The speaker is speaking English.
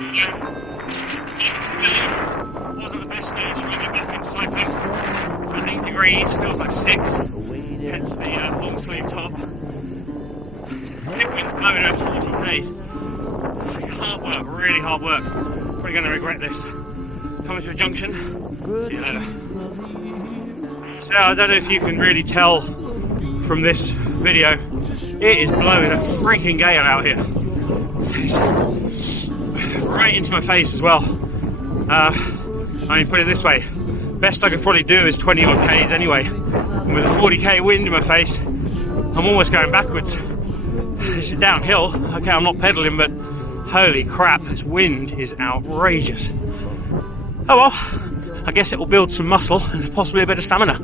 Yesterday wasn't the best day to try and get back into cycling. At 8 degrees, feels like 6. Hence the long sleeve top. Headwinds blowing over 40 k's. Hard work, really hard work. Probably going to regret this. Coming to a junction. See you later. So I don't know if you can really tell from this video, it is blowing a freaking gale out here. Right into my face as well. I mean, put it this way, best I could probably do is 20 odd k's anyway. And with a 40k wind in my face, I'm almost going backwards. This is downhill. Okay, I'm not pedaling, but holy crap, this wind is outrageous. Oh well, I guess it will build some muscle and possibly a bit of stamina.